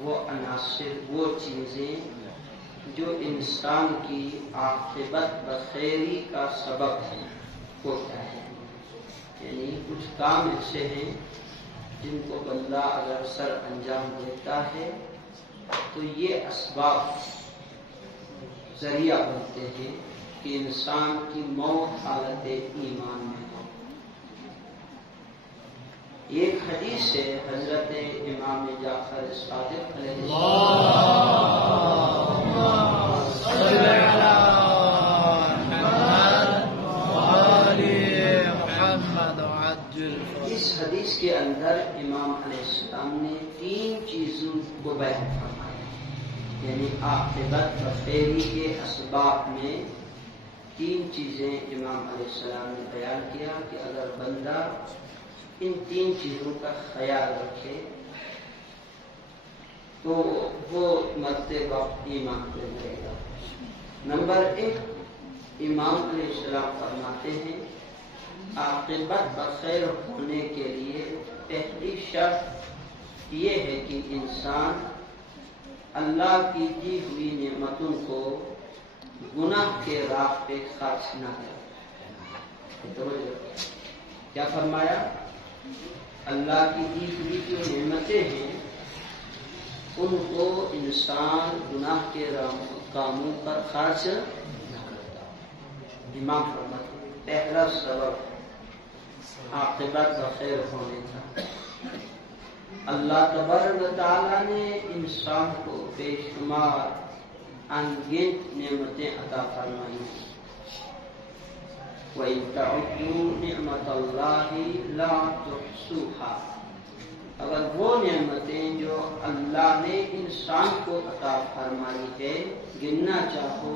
وہ عناصر، وہ چیزیں جو انسان کی عاقبت بخیری کا سبب ہے، ہوتا ہے. یعنی کچھ کام ایسے ہیں جن کو بندہ اگر سر انجام دیتا ہے تو یہ اسباب ذریعہ بنتے ہیں کہ انسان کی موت حالت ایمان میں ہو. ایک حدیث ہے حضرت امام جعفر صادق علیہ اس حدیث کے اندر امام علیہ السلام نے 3 چیزوں کو بیان فرمایا. یعنی عاقبت بخیری کے اسباب میں 3 چیزیں امام علیہ السلام نے بیان کیا کہ اگر بندہ ان 3 چیزوں کا خیال رکھے تو وہ مرتے وقت ایمان پہ رہے گا. نمبر 1، امام علیہ السلام فرماتے ہیں عاقبت بخیر ہونے کے لیے پہلی شرط یہ ہے کہ انسان اللہ کی دی ہوئی نعمتوں کو گناہ کے راہ پہ خرچ نہ کرے. کیا فرمایا؟ اللہ کی دی ہوئی جو نعمتیں ہیں ان کو انسان گناہ کے کاموں پر خرچ نہ کرتا. امام فرماتے ہیں پہلا سبب عاقبت بخیر ہونے کا. اللہ تبارک و تعالیٰ نے انسان کو بے شمار انگنت نعمتیں عطا فرمائی ہیں. وَإِن تَعُدُّوا نِعْمَةَ اللَّهِ لَا تُحْصُوهَا. اگر وہ نعمتیں جو اللہ نے انسان کو عطا فرمائی ہے گننا چاہو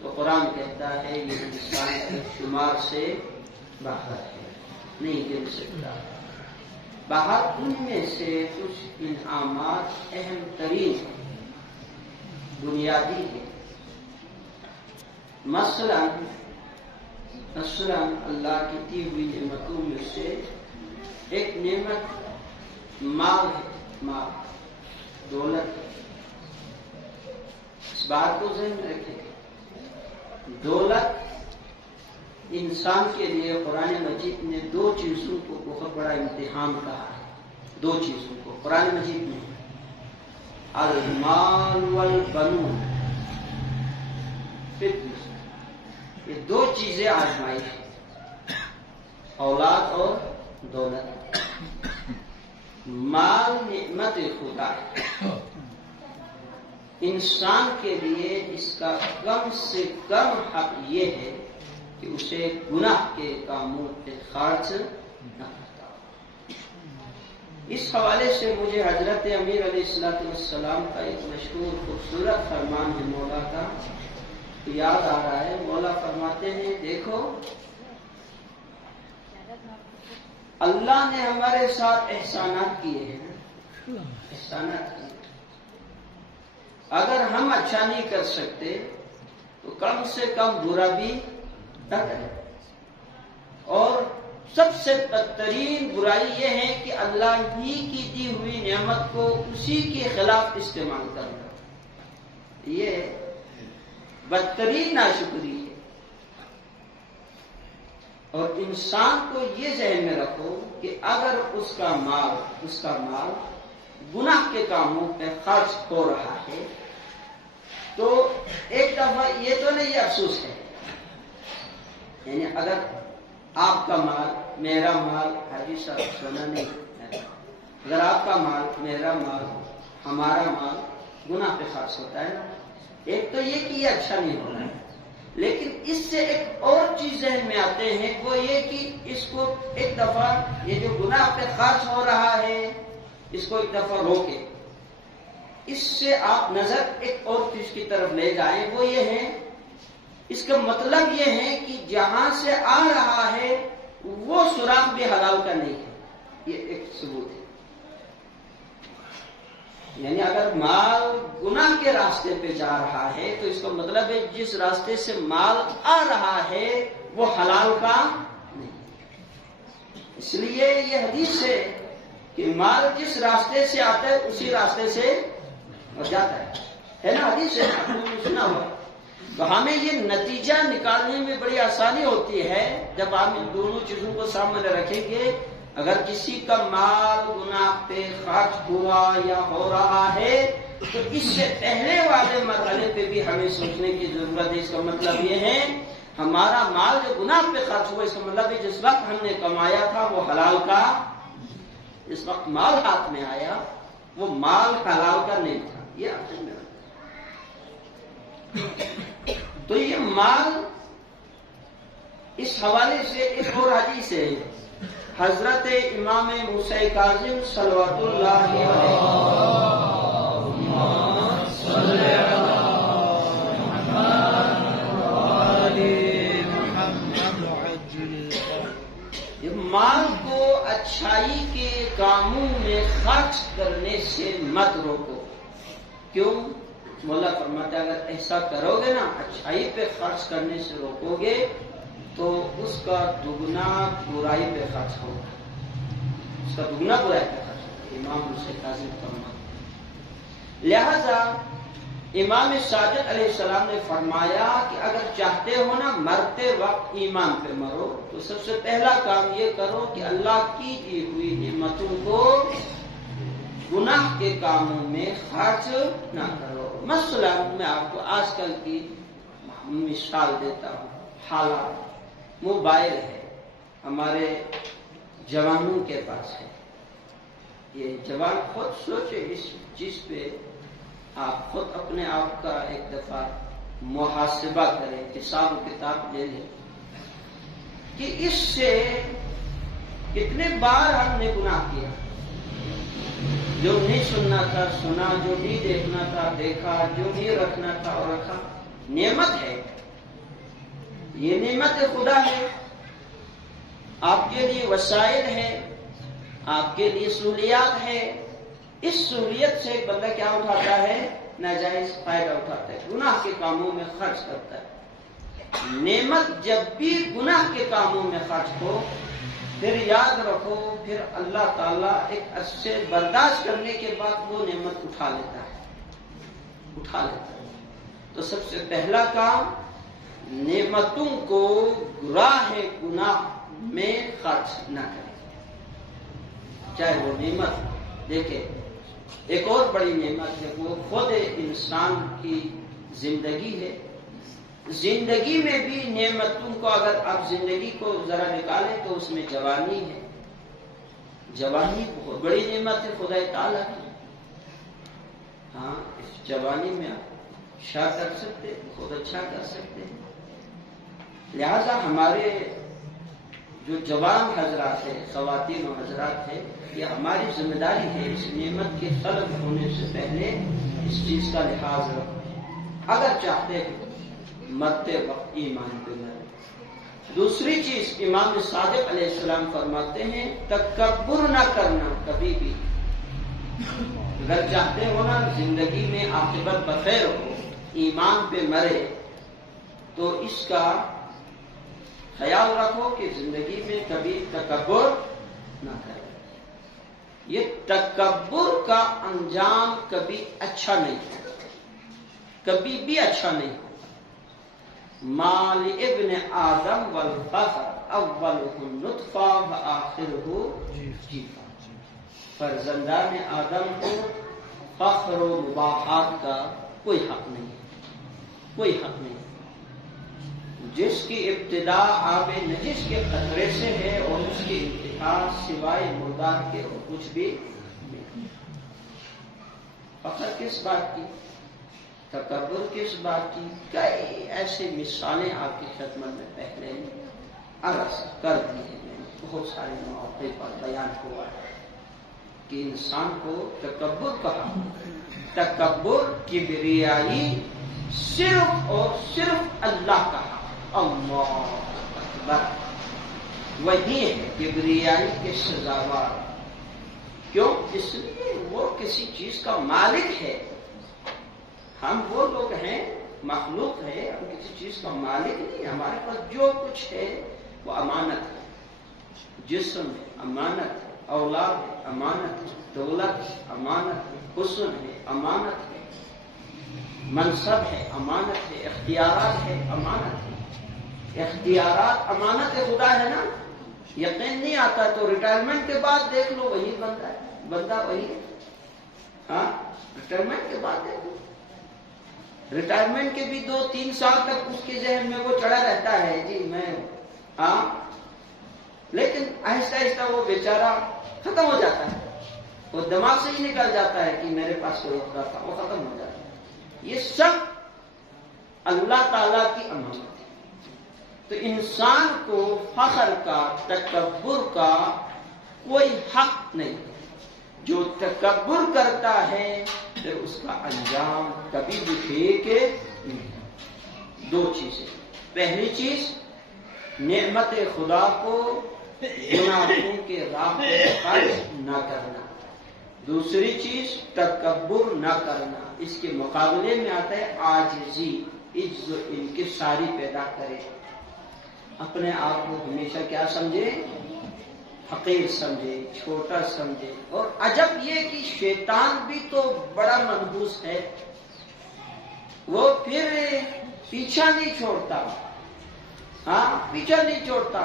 تو قرآن کہتا ہے یہ انسان کے شمار سے باہر ہے، نہیں گن سکتا. باہر ان میں سے کچھ انعامات اہم ترین بنیادی ہیں. مثلا اللہ کی دی ہوئی نعمتوں میں سے ایک نعمت مال ہے. مال دولت ہے. اس بات کو ذہن میں رکھیں. دولت انسان کے لیے قرآن مجید نے 2 چیزوں کو بہت بڑا امتحان کہا ہے. 2 چیزوں کو قرآن مجید میں المال والبنون فتنہ. یہ 2 چیزیں آزمائی ہیں، اولاد اور دولت. مال نعمت خدا ہے. انسان کے لیے اس کا کم سے کم حق یہ ہے کہ اسے گناہ کے کاموں پہ خرچ نہ کرتا. اس حوالے سے مجھے حضرت امیر علیہ السلام کا ایک مشہور خوبصورت فرمان ہے مولا کا یاد آ رہا ہے. مولا فرماتے ہیں دیکھو اللہ نے ہمارے ساتھ احسانات کیے ہیں، احسانات کیے. اگر ہم اچھا نہیں کر سکتے تو کم سے کم برا بھی نہ کریں. اور سب سے بدترین برائی یہ ہے کہ اللہ ہی کی دی ہوئی نعمت کو اسی کے خلاف استعمال کرنا. یہ بدترین ناشکری ہے. اور انسان کو یہ ذہن میں رکھو کہ اگر اس کا مال گناہ کے کاموں پہ خرچ ہو رہا ہے تو ایک دفعہ یہ تو نہیں افسوس ہے. یعنی اگر آپ کا مال میرا مال حاجی صاحب سنا نہیں، اگر آپ کا مال میرا مال ہمارا مال گناہ پہ خرچ ہوتا ہے، ایک تو یہ کہ یہ اچھا نہیں ہو رہا ہے، لیکن اس سے ایک اور چیز ذہن میں آتے ہیں وہ یہ کہ اس کو ایک دفعہ یہ جو گناہ پہ خرچ ہو رہا ہے اس کو ایک دفعہ روکے. اس سے آپ نظر ایک اور چیز کی طرف لے جائیں. وہ یہ ہے، اس کا مطلب یہ ہے کہ جہاں سے آ رہا ہے وہ سوراخ بھی حلال کا نہیں ہے. یہ ایک ثبوت ہے. یعنی اگر مال گناہ کے راستے پہ جا رہا ہے تو اس کا مطلب ہے جس راستے سے مال آ رہا ہے وہ حلال کا نہیں. اس لیے یہ حدیث ہے کہ مال جس راستے سے آتا ہے اسی راستے سے اور جاتا ہے نا، حدیث ہے، آپ نے سنا ہوا۔ تو ہمیں یہ نتیجہ نکالنے میں بڑی آسانی ہوتی ہے جب آپ ان دونوں چیزوں کو سامنے رکھیں گے۔ اگر کسی کا مال گناہ پہ خرچ ہوا یا ہو رہا ہے تو اس سے پہلے والے مرحلے پہ بھی ہمیں سوچنے کی ضرورت ہے۔ اس کا مطلب یہ ہے ہمارا مال جو گناہ پہ خرچ ہوا، اس کا مطلب ہے جس وقت ہم نے کمایا تھا وہ حلال کا، اس وقت مال ہاتھ میں آیا وہ مال حلال کا نہیں تھا۔ یہ آپ سمجھ میں تو یہ مال، اس حوالے سے ایک اور حدیث ہے، حضرت امام موسیٰ کاظم صلوات اللہ علیہ، مال کو اچھائی کے کاموں میں خرچ کرنے سے مت روکو۔ کیوں؟ مولا فرماتا ہے اگر ایسا کرو گے نا، اچھائی پہ خرچ کرنے سے روکو گے تو اس کا دگنا برائی پہ خرچ ہوگا، اس کا دگنا برائی پہ خرچ ہوگا۔ امام موسیٰ کاظم فرماتے ہیں۔ لہذا امام صادق علیہ السلام نے فرمایا کہ اگر چاہتے ہو نا مرتے وقت ایمان پہ مرو تو سب سے پہلا کام یہ کرو کہ اللہ کی دی ہوئی نعمتوں کو گناہ کے کاموں میں خرچ نہ کرو۔ مثلا میں آپ کو آج کل کی مثال دیتا ہوں، حالات، موبائل ہے، ہمارے جوانوں کے پاس ہے، یہ جوان خود سوچے اس چیز پہ، آپ خود اپنے آپ کا ایک دفعہ محاسبہ کریں، حساب و کتاب لے لیں کہ اس سے کتنے بار ہم نے گناہ کیا، جو نہیں سننا تھا سنا، جو نہیں دیکھنا تھا دیکھا، جو نہیں رکھنا تھا اور رکھا۔ نعمت ہے، یہ نعمت خدا ہے، آپ کے لیے وسائل ہے، آپ کے لیے سہولیات ہے۔ اس سہولیت سے بندہ کیا اٹھاتا ہے؟ ناجائز فائدہ اٹھاتا ہے، گناہ کے کاموں میں خرچ کرتا ہے۔ نعمت جب بھی گناہ کے کاموں میں خرچ ہو پھر یاد رکھو، پھر اللہ تعالیٰ ایک عرصے برداشت کرنے کے بعد وہ نعمت اٹھا لیتا ہے۔ تو سب سے پہلا کام نعمتوں کو راہ گناہ میں خرچ نہ کریں، چاہے وہ نعمت دیکھیں۔ ایک اور بڑی نعمت ہے، وہ خود انسان کی زندگی ہے۔ زندگی میں بھی نعمتوں کو اگر آپ زندگی کو ذرا نکالیں تو اس میں جوانی ہے۔ جوانی بہت بڑی نعمت ہے خدا تعالیٰ کی۔ ہاں، اس جوانی میں آپ اچھا کر سکتے، بہت اچھا کر سکتے ہیں۔ لہذا ہمارے جو جوان حضرات ہیں، خواتین و حضرات ہیں، یہ ہماری ذمہ داری ہے اس نعمت کے طلب ہونے سے پہلے اس چیز کا لحاظ رکھیں، اگر چاہتے ہیں مرتے وقت ایمان پہ مرے۔ دوسری چیز امام صادق علیہ السلام فرماتے ہیں تکبر نہ کرنا کبھی بھی۔ اگر چاہتے ہو نا زندگی میں عاقبت بخیر ہو، ایمان پہ مرے، تو اس کا خیال رکھو کہ زندگی میں کبھی تکبر نہ کرے۔ یہ تکبر کا انجام کبھی اچھا نہیں ہے، کبھی بھی اچھا نہیں ہے۔ مال ابن آدم والفخر اولہ نطفہ وآخرہ جیفا۔ فرزندان آدم کو فخر و مباحات کا کوئی حق نہیں ہے، کوئی حق نہیں ہے۔ جس کی ابتدا آب نجس کے قطرے سے ہے اور اس کی انتہا سوائے مردار کے اور کچھ بھی نہیں۔ فخر کس بات کی، تکبر کس بات کی؟ کئی ایسی مثالیں آپ کی خدمت میں پہلے عرض کر دی ہیں، میں نے بہت سارے مواقع پر بیان ہوا ہے کہ انسان کو تکبر کہا، تکبر کبریائی صرف اور صرف اللہ کا حق، اللہ اکبر، وہی ہے کبریائی کے سزاوار۔ کیوں؟ اس لیے وہ کسی چیز کا مالک ہے، ہم وہ لوگ ہیں، مخلوق ہے، ہم کسی چیز کا مالک نہیں۔ ہمارے پاس جو کچھ ہے وہ امانت ہے، جسم ہے امانت ہے، اولاد ہے امانت ہے، دولت ہے امانت ہے، حسن ہے امانت ہے، منصب ہے امانت ہے، اختیارات ہے امانت ہے، اختیارات امانت خدا ہے نا. یقین نہیں آتا تو ریٹائرمنٹ کے بعد دیکھ لو وہی بندہ ہے، بندہ وہی ہے. ہاں ریٹائرمنٹ کے بعد دیکھ لو، ریٹائرمنٹ کے بھی 2-3 سال تک اس کے ذہن میں وہ چڑھا رہتا ہے جی میں ہاں، لیکن آہستہ آہستہ وہ بیچارہ ختم ہو جاتا ہے، وہ دماغ سے ہی نکل جاتا ہے کہ میرے پاس کوئی خدا تھا، وہ ختم ہو جاتا ہے. یہ سب اللہ تعالی کی امانت ہے. تو انسان کو فخر کا، تکبر کا کوئی حق نہیں. جو تکبر کرتا ہے پھر اس کا انجام کبھی بھی ٹھیک نہیں. 2 چیزیں، پہلی چیز نعمت خدا کو گناہوں کے راہ پر خرچ نہ کرنا، دوسری چیز تکبر نہ کرنا. اس کے مقابلے میں آتا ہے عاجزی، عجز ان کی ساری پیدا کرے. اپنے آپ کو ہمیشہ کیا سمجھے؟ حقیر سمجھے، چھوٹا سمجھے. اور عجب یہ کہ شیطان بھی تو بڑا منحوس ہے، وہ پھر پیچھا نہیں چھوڑتا. ہاں پیچھا نہیں چھوڑتا.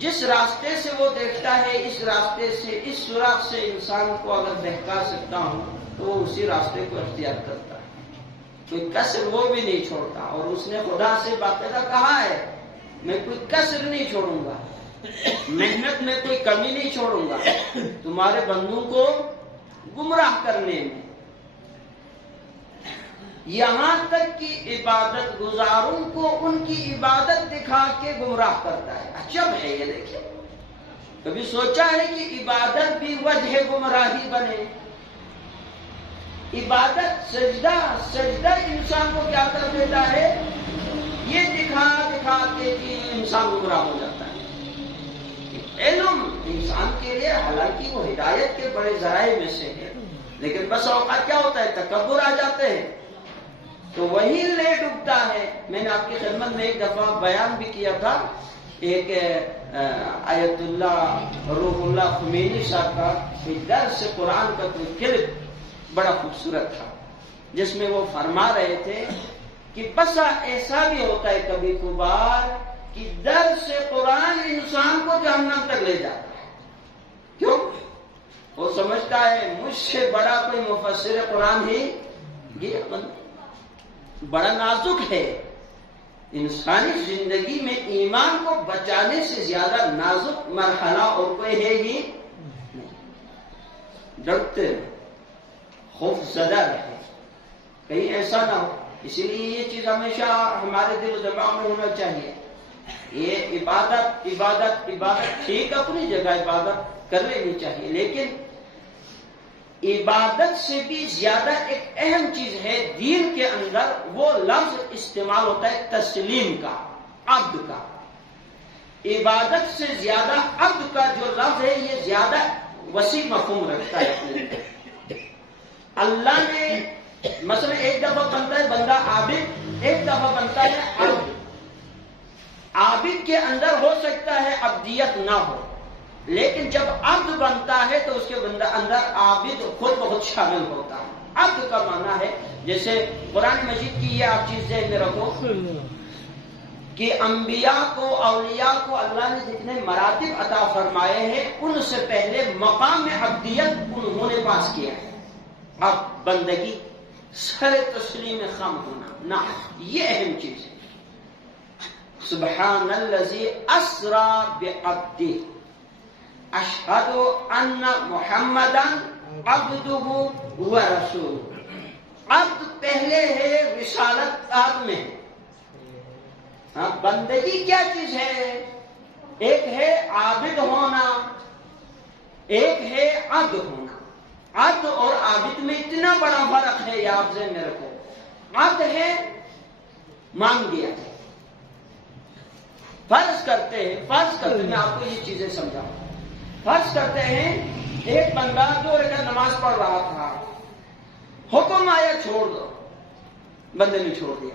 جس راستے سے وہ دیکھتا ہے اس راستے سے، اس سوراخ سے انسان کو اگر بہکا سکتا ہوں تو وہ اسی راستے کو اختیار کرتا ہے. کوئی کسر وہ بھی نہیں چھوڑتا. اور اس نے خدا سے باقاعدہ کہا ہے میں کوئی کسر نہیں چھوڑوں گا، محنت میں کوئی کمی نہیں چھوڑوں گا تمہارے بندوں کو گمراہ کرنے میں. یہاں تک کہ عبادت گزاروں کو ان کی عبادت دکھا کے گمراہ کرتا ہے. عجب ہے یہ. دیکھیں کبھی سوچا ہے کہ عبادت بھی وجہ گمراہی بنے؟ عبادت سجدہ انسان کو کیا کر دیتا ہے؟ یہ دکھا دکھا کے کہ انسان گمراہ ہو جاتا ہے. علم انسان کے لیے حالانکہ وہ ہدایت کے بڑے ذرائع میں سے ہے، لیکن بس اوقات کیا ہوتا ہے تکبر آ جاتے ہیں تو وہی لے ڈوبتا ہے. میں نے آپ کی خدمت میں ایک دفعہ بیان بھی کیا تھا، ایک آیت اللہ روح اللہ خمینی صاحب کا درس قرآن کا کوئی کلپ بڑا خوبصورت تھا، جس میں وہ فرما رہے تھے کہ بسا ایسا بھی ہوتا ہے کبھی کبھار کہ درس قرآن انسان کو جہنم تک لے جاتا ہے. کیوں؟ وہ سمجھتا ہے مجھ سے بڑا کوئی مفسر قرآن ہی یہ بڑا نازک ہے. انسانی زندگی میں ایمان کو بچانے سے زیادہ نازک مرحلہ اور کوئی ہے ہی نہیں. ڈرتے خوف زدہ رہے کہیں ایسا نہ ہو. اسی لیے یہ چیز ہمیشہ ہمارے دل و دماغ میں ہونا چاہیے. یہ عبادت عبادت عبادت ٹھیک اپنی جگہ عبادت کر لینی چاہیے، لیکن عبادت سے بھی زیادہ ایک اہم چیز ہے دین کے اندر. وہ لفظ استعمال ہوتا ہے تسلیم کا، عبد کا. عبادت سے زیادہ عبد کا جو لفظ ہے یہ زیادہ وسیع مفہوم رکھتا ہے اپنے. اللہ نے مثلا ایک دفعہ بنتا ہے بندہ عابد، ایک دفعہ بنتا ہے عبد. عابد کے اندر ہو سکتا ہے عبدیت نہ ہو، لیکن جب عبد بنتا ہے تو اس کے اندر عابد خود بہت شامل ہوتا ہے. عبد کا معنی ہے جیسے قرآن مجید کی یہ آپ چیز ذہن میں رکھو کہ انبیاء کو اولیاء کو اللہ نے جتنے مراتب عطا فرمائے ہیں ان سے پہلے مقام عبدیت انہوں نے پاس کیا ہے. اب بندگی سر تسلیم خم ہونا نہ، یہ اہم چیز ہے. سبحان الذی اسری بعبدہ اشہد ان محمدا عبدہ ورسولہ. عبد پہلے ہے، رسالت بعد میں. ہاں بندگی کیا چیز ہے؟ ایک ہے عابد ہونا، ایک ہے عبد ہونا. عبد اور عابد میں اتنا بڑا فرق ہے، یہ آپ ذہن میں رکھو. عبد ہے مان گیا، فرض کرتے ہیں میں آپ کو یہ چیزیں سمجھاؤں. فرض کرتے ہیں ایک بندہ 2 رکعت نماز پڑھ رہا تھا، حکم آیا چھوڑ دو، بندے نے چھوڑ دیا.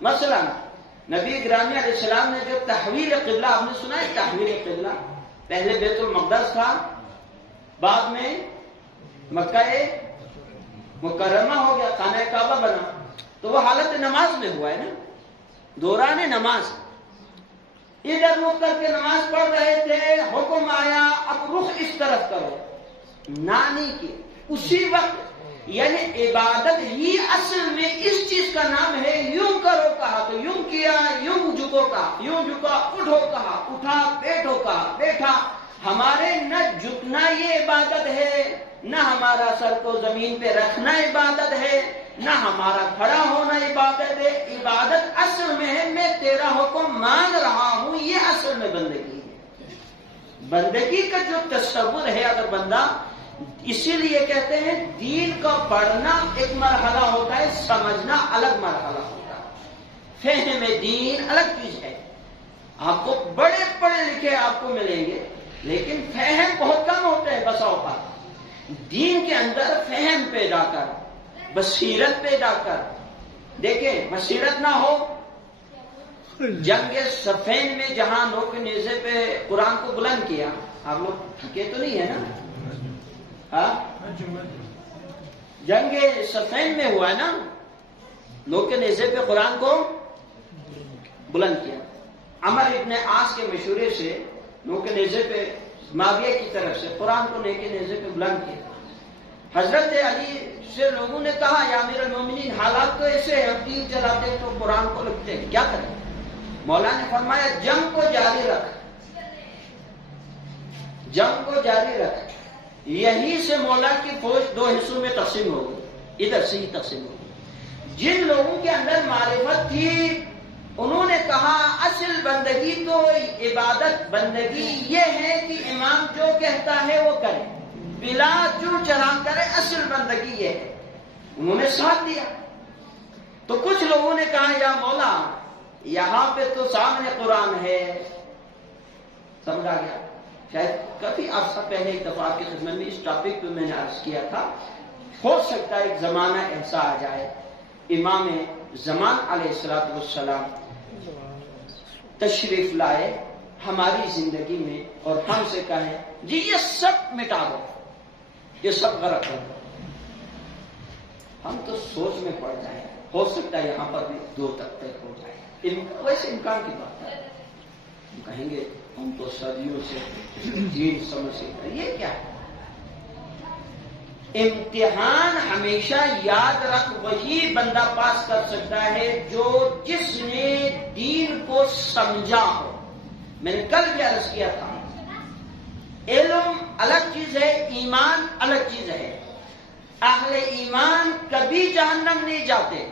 مثلا نبی گرامی علیہ السلام نے جو تحویل قبلہ، آپ نے سنا ہے تحویل قبلہ؟ پہلے بیت المقدس تھا، بعد میں مکہ مکرمہ ہو گیا، خانہ کعبہ بنا، تو وہ حالت نماز میں ہوا ہے نا، دوران نماز، ادھر رک کر کے نماز پڑھ رہے تھے، حکم آیا اب رخ اس طرف کرو، نانی کی اسی وقت، یعنی عبادت ہی اصل میں اس چیز کا نام ہے، یوں کرو کہا تو یوں کیا، یوں جھکو کہا یوں جھکا، اٹھو کہا اٹھا، بیٹھو کہا بیٹھا۔ ہمارے نہ جھکنا یہ عبادت ہے، نہ ہمارا سر کو زمین پہ رکھنا عبادت ہے، نہ ہمارا کھڑا ہونا عبادت ہے۔ عبادت اصل میں ہے میں تیرا حکم مان رہا ہوں، یہ اصل میں بندگی ہے۔ بندگی کا جو تصور ہے اگر بندہ، اسی لیے کہتے ہیں دین کا پڑھنا ایک مرحلہ ہوتا ہے، سمجھنا الگ مرحلہ ہوتا ہے، فہم دین الگ چیز ہے۔ آپ کو بڑے پڑھے لکھے آپ کو ملیں گے لیکن فہم بہت کم ہوتے ہیں بسا اوقات۔ دین کے اندر فہم پیدا کر، بصیرت پیدا کر۔ دیکھیں بصیرت نہ ہو، جنگ صفین میں جہاں نوک نیزے پہ قرآن کو بلند کیا، آپ لوگ تھکے تو نہیں ہے نا؟ ہاں، جنگ صفین میں ہوا ہے نا، نوک نیزے پہ قرآن کو بلند کیا۔ عمر ابن عاص کے مشورے سے نوک نیزے پہ معاویہ کی طرف سے قرآن کو نوک نیزے پہ بلند کیا۔ حضرت علی سے لوگوں نے کہا یا امیر المومنین حالات تو ایسے ہیں، ہم تیر چلاتے تو قرآن کو لکھتے ہیں، کیا کریں؟ مولا نے فرمایا جنگ کو جاری رکھ، جنگ کو جاری رکھ۔ یہی سے مولا کی فوج دو حصوں میں تقسیم ہو گئی، ادھر سے ہی تقسیم ہو گئی۔ جن لوگوں کے اندر معرفت تھی انہوں نے کہا اصل بندگی تو عبادت بندگی یہ ہے کہ امام جو کہتا ہے وہ کرے، بلا چوں چرا کرے، اصل بندگی یہ ہے۔ انہوں نے ساتھ دیا۔ تو کچھ لوگوں نے کہا یا مولا یہاں پہ تو سامنے قرآن ہے، سمجھا گیا؟ شاید کافی عرصہ پہلے ایک دفعہ کی خدمت میں اس ٹاپک پہ میں نے عرض کیا تھا، ہو سکتا ہے ایک زمانہ ایسا آ جائے امام زمان علیہ السلام تشریف لائے ہماری زندگی میں اور ہم سے کہیں جی یہ سب مٹا دو، یہ سب غرق کر دو، ہم تو سوچ میں پڑ جائیں، ہو سکتا ہے یہاں پر بھی دو تک طے ہو جائے، ویسے امکان کی بات ہے۔ ہم کہیں گے ہم تو صدیوں سے دین سمجھتے ہیں، یہ کیا ہے؟ امتحان ہمیشہ یاد رکھ وہی بندہ پاس کر سکتا ہے جو جس نے دین کو سمجھا ہو۔ میں نے کل بھی عرض کیا تھا علم الگ چیز ہے، ایمان الگ چیز ہے۔ اہل ایمان کبھی جہنم نہیں جاتے،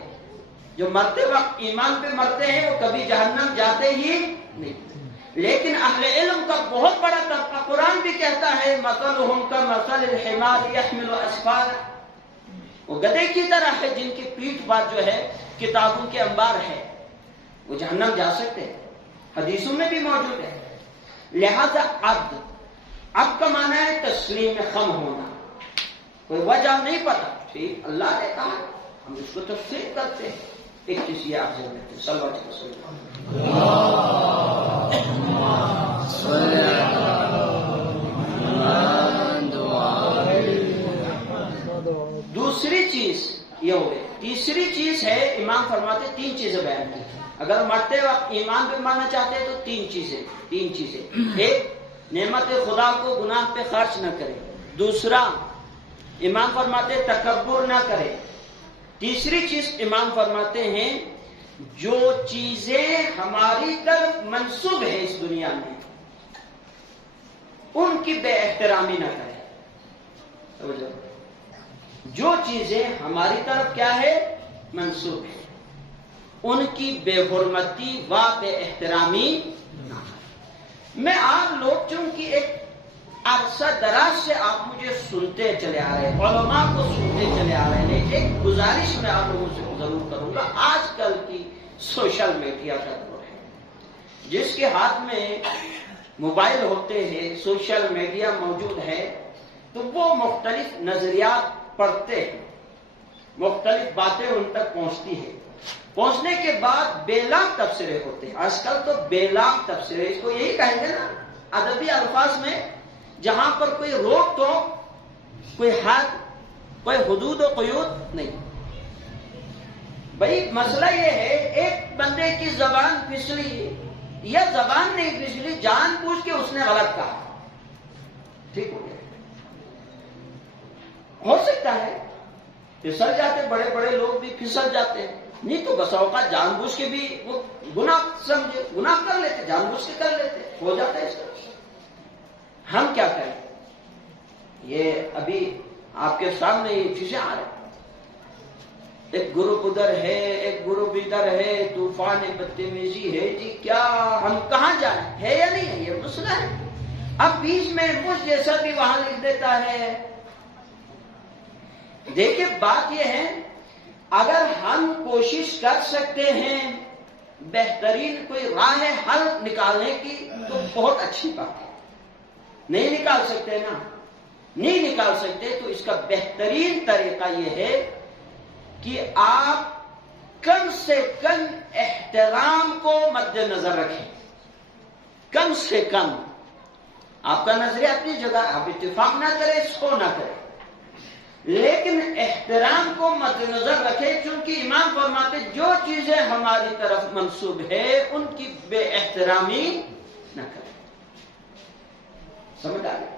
جو مرتے وقت ایمان پہ مرتے ہیں وہ کبھی جہنم جاتے ہی نہیں۔ لیکن اہل علم کا بہت بڑا طبقہ، قرآن بھی کہتا ہے مثلہم کمثل الحمار یحمل اسفارا، وہ گدھے کی طرح ہے جن کی پیٹھ پر جو ہے کتابوں کے انبار ہے، وہ جہنم جا سکتے ہیں، حدیثوں میں بھی موجود ہے۔ لہذا عبد کا معنی ہے تسلیم خم ہونا، کوئی وجہ نہیں پتا، ٹھیک اللہ نے کہا ہم اس کو تفسیر کرتے ہیں۔ ایک چیز یہ آپ سے لیتے صلی اللہ علیہ وسلم، دوسری چیز یہ ہو گئی۔ تیسری چیز ہے امام فرماتے تین چیزیں بیان کی، اگر مرتے وقت ایمان پہ مرنا چاہتے ہیں تو تین چیزیں۔ ایک، نعمت خدا کو گناہ پہ خرچ نہ کرے۔ دوسرا، امام فرماتے تکبر نہ کرے۔ تیسری چیز امام فرماتے ہیں جو چیزیں ہماری طرف منسوب ہے اس دنیا میں ان کی بے احترامی نہ کرے۔ جو چیزیں ہماری طرف کیا ہے منسوب ہے ان کی بے حرمتی و بے احترامی نہ کرے۔ میں آپ لوگ چونکہ ایک عرصہ دراز سے آپ مجھے سنتے چلے آ رہے ہیں، علماء کو سنتے چلے آ رہے ہیں، ایک گزارش میں آپ لوگوں سے ضرور کروں گا۔ آج کل کی سوشل میڈیا کا دور ہے، جس کے ہاتھ میں موبائل ہوتے ہیں، سوشل میڈیا موجود ہے، تو وہ مختلف نظریات پڑھتے ہیں، مختلف باتیں ان تک پہنچتی ہیں، پہنچنے کے بعد بے لاگ تبصرے ہوتے ہیں۔ آج کل تو بے لاگ تبصرے، اس کو یہی کہیں گے نا ادبی الفاظ میں، جہاں پر کوئی روک ٹوک، کوئی حد، کوئی حدود و قیود نہیں۔ بھائی مسئلہ یہ ہے ایک بندے کی زبان پھسلی یا زبان نہیں پھسلی، جان بوجھ کے اس نے غلط کہا، ٹھیک ہو گیا، ہو سکتا ہے پھسل جاتے، بڑے بڑے لوگ بھی پھسل جاتے ہیں، نہیں تو بسا اوقات جان بوجھ کے بھی وہ گناہ سمجھے، گناہ کر لیتے، جان بوجھ کے کر لیتے، ہو جاتا ہے اس طرح۔ ہم کیا کریں؟ یہ ابھی آپ کے سامنے یہ چیزیں آ رہی ہیں، ایک گروپ ادھر ہے، ایک گروپ ادھر ہے، طوفان بدتمیزی ہے، جی کیا ہم کہاں جائیں؟ ہے یا نہیں ہے؟ یہ مسئلہ ہے۔ اب بیچ میں مجھ جیسا بھی وہاں لکھ دیتا ہے۔ دیکھیں بات یہ ہے، اگر ہم کوشش کر سکتے ہیں بہترین کوئی راہ حل نکالنے کی تو بہت اچھی بات ہے۔ نہیں نکال سکتے نا، نہیں نکال سکتے تو اس کا بہترین طریقہ یہ ہے کہ آپ کم سے کم احترام کو مد نظر رکھیں، کم سے کم۔ آپ کا نظریہ اپنی جگہ، آپ اتفاق نہ کریں، اس کو نہ کریں، لیکن احترام کو مد نظر رکھیں، کیونکہ امام فرماتے جو چیزیں ہماری طرف منسوب ہے ان کی بے احترامی نہ کریں۔ سمجھ آ گئی؟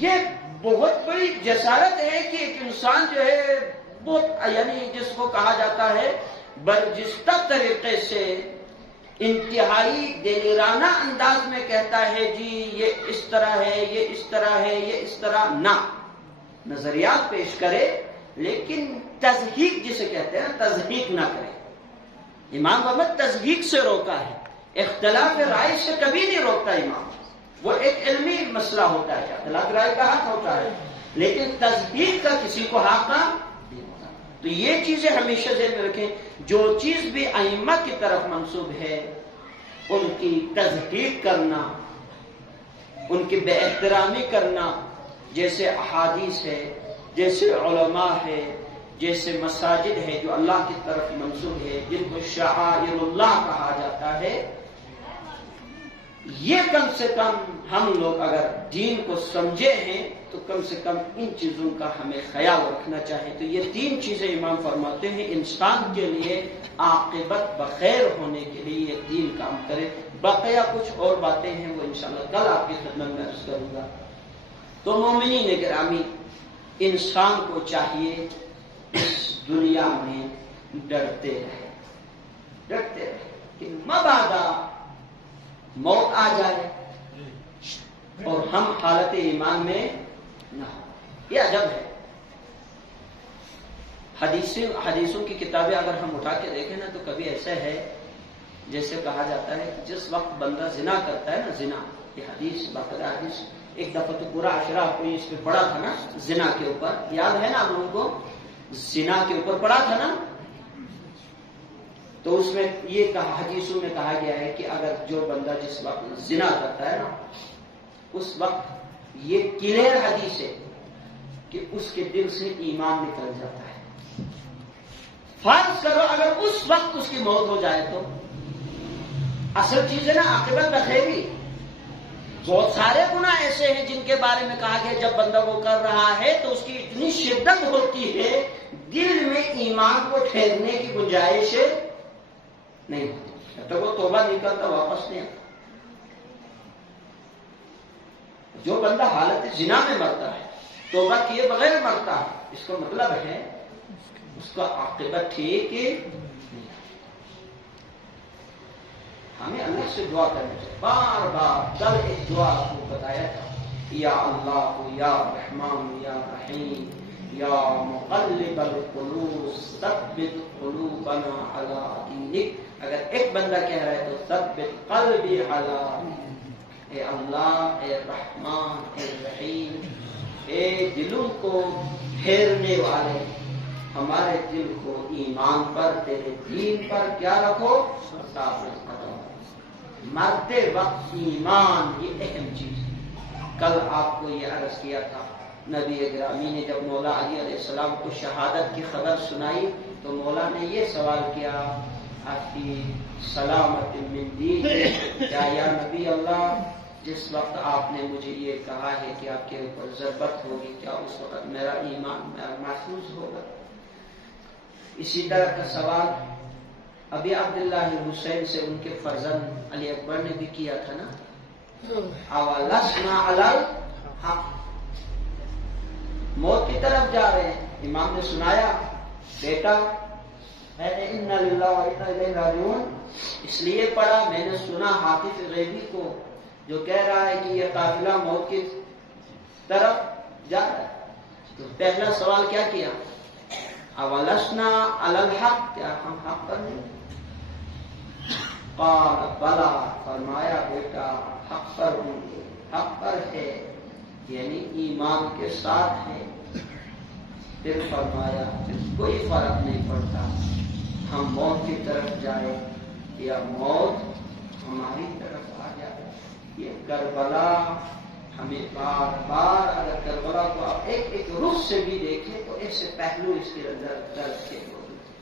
یہ بہت بڑی جسارت ہے کہ ایک انسان جو ہے بہت، یعنی جس کو کہا جاتا ہے برجستہ طریقے سے انتہائی دلیرانہ انداز میں کہتا ہے جی یہ اس طرح ہے، یہ اس طرح ہے، یہ اس طرح نہ، نظریات پیش کرے لیکن تضحیق جسے کہتے ہیں تضحیق نہ کرے۔ امام محمد تضحیق سے روکا ہے، اختلاف رائے سے کبھی نہیں روکتا امام، وہ ایک علمی مسئلہ ہوتا ہے، اختلاف رائے کا حق ہوتا ہے، لیکن تضحیق کا کسی کو حق نہیں ہوتا۔ تو یہ چیزیں ہمیشہ ذہن میں رکھیں، جو چیز بھی ائمہ کی طرف منسوب ہے ان کی تضحیق کرنا، ان کی بے احترامی کرنا، جیسے احادیث ہے، جیسے علماء ہے، جیسے مساجد ہے جو اللہ کی طرف منسوب ہے، جن کو شعائر اللہ کہا جاتا ہے، یہ کم سے کم ہم لوگ اگر دین کو سمجھے ہیں تو کم سے کم ان چیزوں کا ہمیں خیال رکھنا چاہیے۔ تو یہ تین چیزیں امام فرماتے ہیں انسان کے لیے عاقبت بخیر ہونے کے لیے یہ تین کام کرے۔ بقیہ کچھ اور باتیں ہیں وہ انشاءاللہ کل آپ کی خدمت میں عرض کروں گا۔ تو مومنین گرامی، انسان کو چاہیے اس دنیا میں ڈرتے رہے، ڈرتے رہے کہ مبادا موت آ جائے اور ہم حالت ایمان میں نہ ہو۔ یہ عجب ہے، حدیثوں کی کتابیں اگر ہم اٹھا کے دیکھیں نا تو کبھی ایسا ہے جیسے کہا جاتا ہے کہ جس وقت بندہ زنا کرتا ہے نا، زنا، یہ حدیث باقاعدہ حدیث، ایک دفعہ تو پورا عشرہ کوئی اس پہ پڑا تھا نا زنا کے اوپر، یاد ہے نا آپ لوگوں کو؟ زنا کے اوپر پڑا تھا نا، تو اس میں یہ کہا، حدیثوں میں کہا گیا ہے کہ اگر جو بندہ جس وقت زنا کرتا ہے نا اس وقت یہ کلیئر حدیث ہے کہ اس کے دل سے ایمان نکل جاتا ہے۔ فرض کرو اگر اس وقت اس کی موت ہو جائے تو اصل چیز ہے نا عاقبت بخیری۔ بہت سارے گناہ ایسے ہیں جن کے بارے میں کہا گیا جب بندہ وہ کر رہا ہے تو اس کی اتنی شدت ہوتی ہے دل میں ایمان کو ٹھہرنے کی گنجائش نہیں ہوتی، جب تک وہ توبہ نہیں کرتا واپس نہیں آتا۔ جو بندہ حالت زنا میں مرتا ہے، توبہ کیے بغیر مرتا ہے، اس کا مطلب ہے اس کا عاقبت ٹھیک نہیں۔ ہمیں اللہ سے دعا کرنی چاہیے، بار بار کل ایک دعا آپ کو بتایا تھا، یا اللہ یا رحمان یا رحیم یا مقلب القلوب ثبت قلوبنا علی دینک۔ اگر ایک بندہ کہہ رہا ہے تو ثبت قلبی علی، اے اللہ، اے رحمان، اے رحیم، اے دلوں کو پھیرنے والے، ہمارے دل کو ایمان پر، تیرے دین پر کیا رکھو، ثابت کرو۔ مرتے وقت ایمان یہ اہم چیز ہے۔ کل آپ کو یہ عرض کیا تھا، نبی گرامی نے جب مولا علی علیہ السلام کو شہادت کی خبر سنائی تو مولا نے یہ سوال کیا، آپ کی سلامت من دین، کیا یا نبی اللہ جس وقت آپ نے مجھے یہ کہا ہے کہ آپ کے اوپر ضربت ہوگی، کیا اس وقت میرا ایمان محفوظ ہوگا؟ اسی طرح کا سوال ابھی عبداللہ حسین سے ان کے فرزند علی اکبر نے بھی کیا تھا نا، اولسنا علی الحق، موت کی طرف جا رہے ہیں، امام نے سنایا بیٹا میں نے انا للہ و انا الیہ راجعون اس لیے پڑھا، میں نے سنا حاطف غیبی کو جو کہہ رہا ہے کہ یہ قافلہ موت کی طرف جا رہا ہے۔ تو پہلا سوال کیا کیا؟ اولسنا علی الحق، کیا ہم حق پر نہیں؟ قال بلا، فرمایا بیٹا حق پر ہوں گے، حق پر ہے، یعنی ایمان کے ساتھ ہے۔ پھر فرمایا پھر کوئی فرق نہیں پڑتا ہم موت کی طرف جائیں یا موت ہماری طرف آ جائے۔ یہ کربلا ہمیں بار بار، اگر کربلا کو آپ ایک ایک رخ سے بھی دیکھیں تو ایسے پہلو اس کے اندر درج کے موجود ہیں۔